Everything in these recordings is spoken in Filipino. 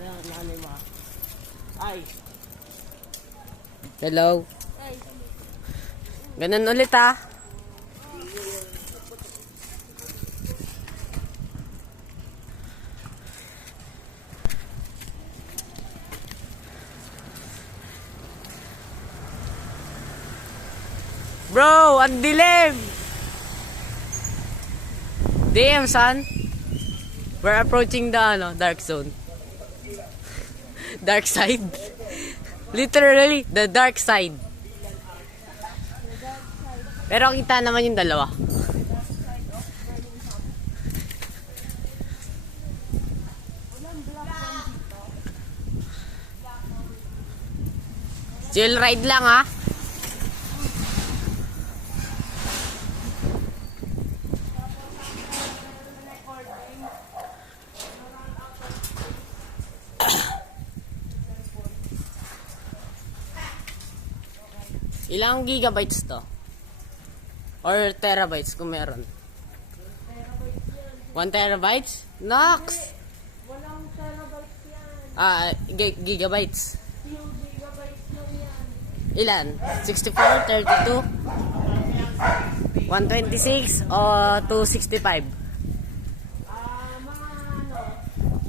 nanay mo. Ay. Hello. Ganun ulit ah. Bro, ang dilim. Damn, son. We're approaching the dark zone. Dark side. Literally, the dark side. Pero kita naman yung dalawa. Chill ride lang ha. Ilang gigabytes to? Or terabytes kung meron? 1 terabytes? Nox! Walang terabytes yan. Gigabytes. Yung gigabytes lang yan. Ilan? 64, 32, 126 o 265? Mga ano, 60.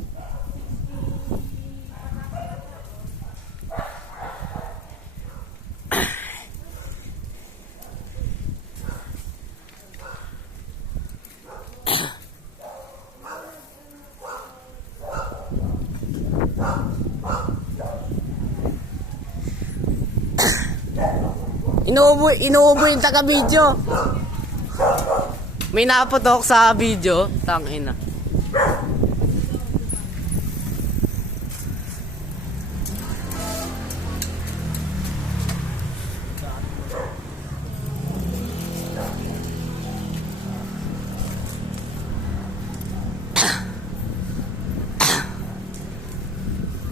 Inuubo yung taga-video. May napatok sa video. Tangina.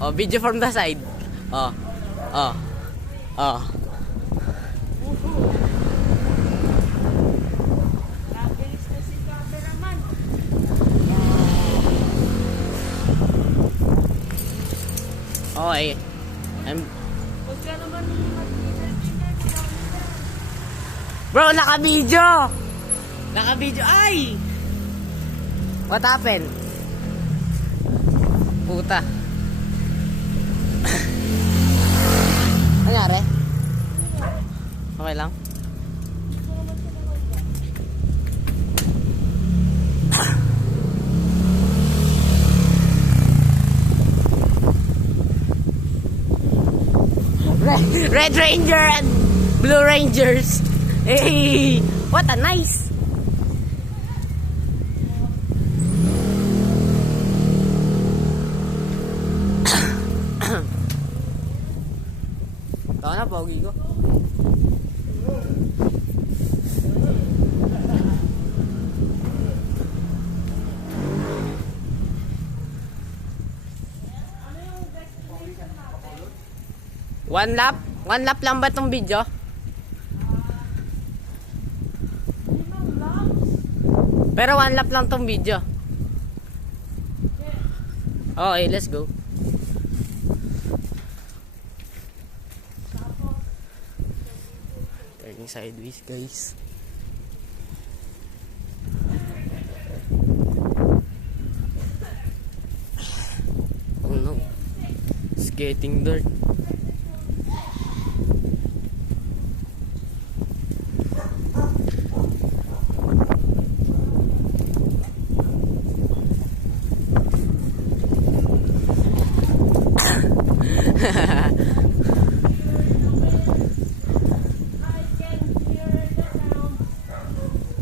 Oh, video from the side. Oh. nabilis na si cameraman. Okay. Huwag ka naman mag-dinner. Bro, naka-video. Naka-video. Ay! What happened? Puta. Nangyari? Okay lang? Red Ranger and Blue Rangers. Hey, what a nice. Tawa na, pogi ko. One lap? One lap lang ba tong video? 5 laps. Pero one lap lang tong video. Okay, let's go. Turning sideways, guys. Oh no. It's getting dark.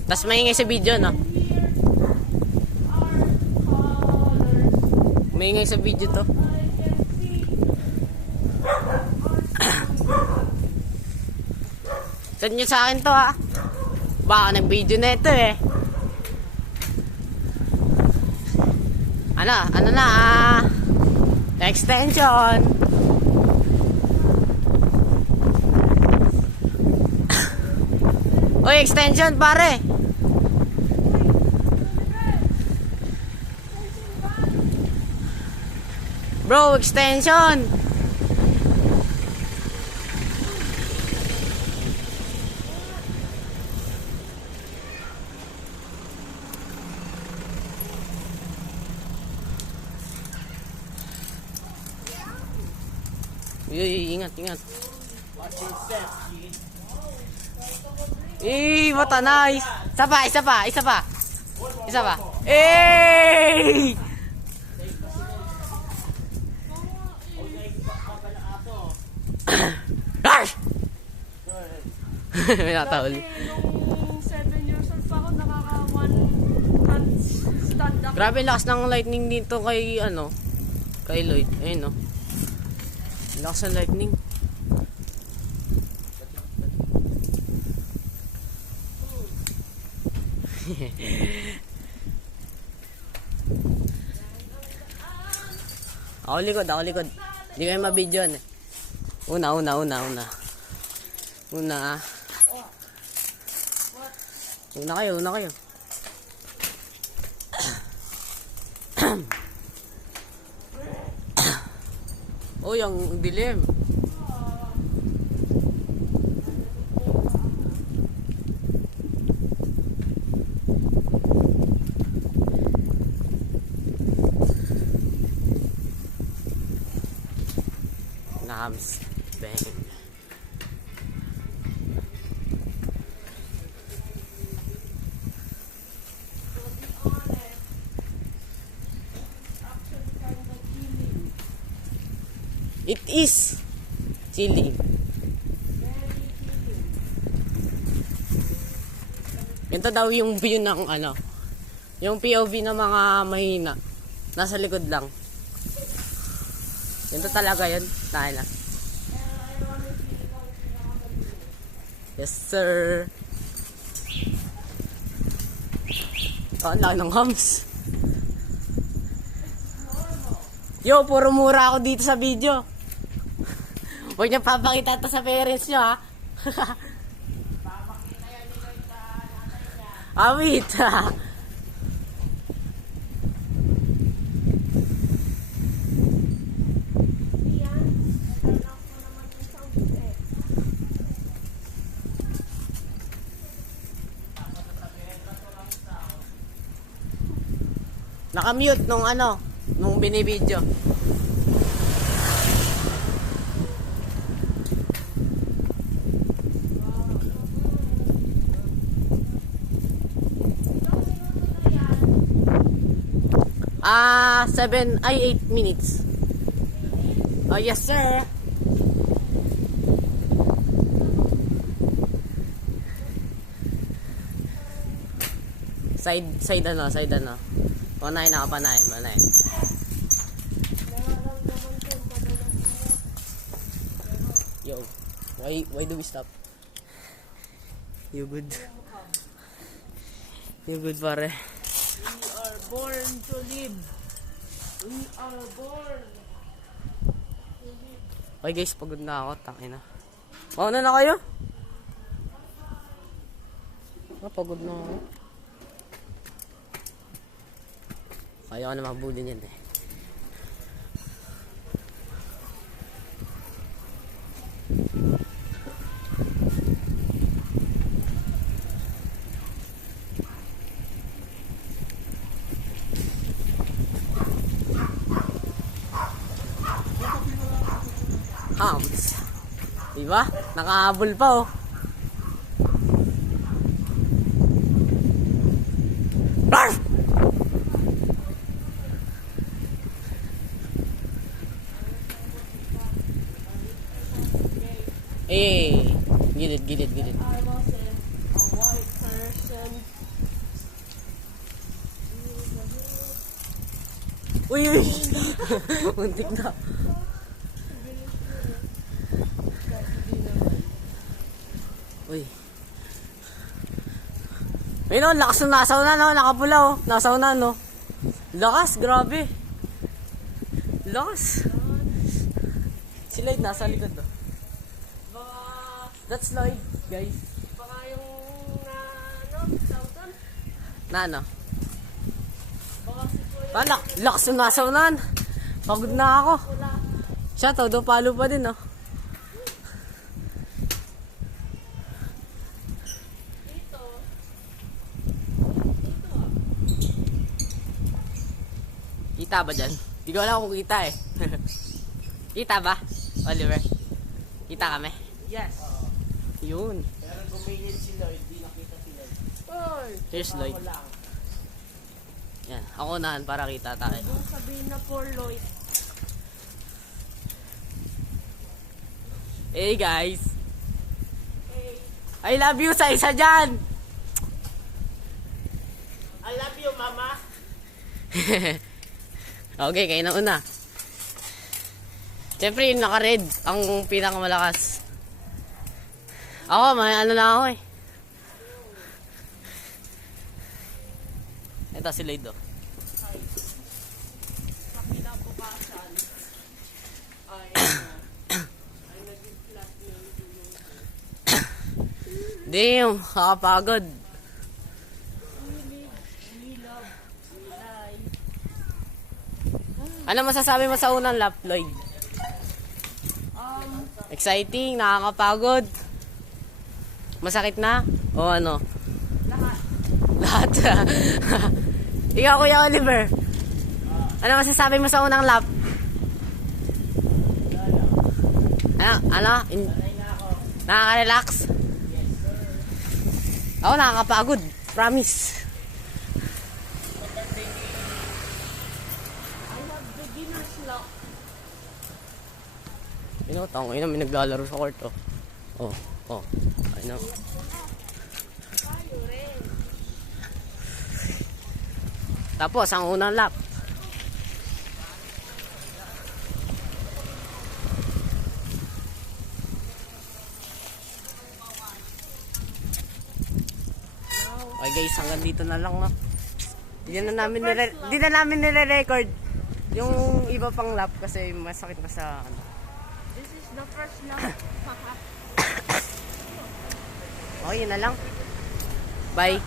Tas maingay sa video, no? Maingay sa video to. Send nyo sa akin to, ha? Baka nag-video na ito, eh. Ano na, extension. Oy, extension, pare. Bro, extension! Uy, ingat, ingat. Watching steps, G. What a nice! Isa pa, isa pa, isa pa. Isa pa. Eh! Rush! May natahol. Nung 7 years old pa ako, nakaka one hand stand up. Grabe lakas ng lightning dito kay kay Lloyd. Ayun no. Lakas ng lightning. Ako likod, ako likod. Hindi kayo mabidyoan eh. Una. Una kayo. Oh, yung dilim. Nams. Bang. It is chilling. Ito daw yung view ng yung POV ng mga mahina. Nasa likod lang. Ito talaga yun. Tayo na. Yes, sir. Oh, ang laki ng hams. Yo, puro mura ako dito sa video. Huwag niyo papakita ito sa parents niyo, ha? Awit, ha? Naka-mute nung binibidyo. Ah, 8 minutes. Oh, yes, sir. Side ano. Panahin. Yo, why do we stop? You good? You good, pare? We are born to live. We are born. Okay guys, pagod na ako. Tangina. Mauna na kayo? Pagod na ako. Kaya ko na mabuli niyan eh. Hams. Diba? Nakahabol pa oh. Barf! Eh, gilid. I was a white person. Uy! Muntik na. Uy. Ayun o, lakas ng nasaw na no, nakapula o. Nasaw na no. Lakas, grabe. Lakas. Si Lloyd nasa likod o. That's Lloyd, guys. Baka yung sautan. Na ano? Baka si Kuya. Lakas ng nasaw na. Pagod na ako. Siya, todo palo pa din, oh. Kita ba dyan? Hindi ko alam kung kita eh. Kita ba, Oliver? Kita kami? Yes. Yun. Pero gumingin si Lloyd, di nakita si Lloyd. Oy, Here's Lloyd. Ako lang. Yan, ako unahan para kita tayo. yung sabihin na for Lloyd. Hey guys! Hey, I love you sa isa dyan! I love you, mama. Okay, kayo na una. Siyempre yung naka-red, ang pinakamalakas. Ako, may ano na ako eh. Ito si Lloyd oh. sa kinabukasan. Ay, naging flat na yung gulong ko. Damn, kakapagod. We love, we like. Ano masasabi mo sa unang lap, Lloyd? Exciting, nakakapagod. Masakit na? O ano? Lahat. Lahat. Ikaw, Kuya Oliver. Ano masasabi mo sa unang lap? Ano? Nakaka-relax? Ako nakakapagod. Promise. I have beginner's luck. Inutang, ina, may naglalaro sa court, oh. Oh, oh. I know. Tayo rin. Tapos, ang unang lap. Okay guys, hanggang dito na lang, no? Di na namin nire-record yung iba pang lap kasi masakit pa sa ano. This is the first lap. Okay, yun na lang. Bye.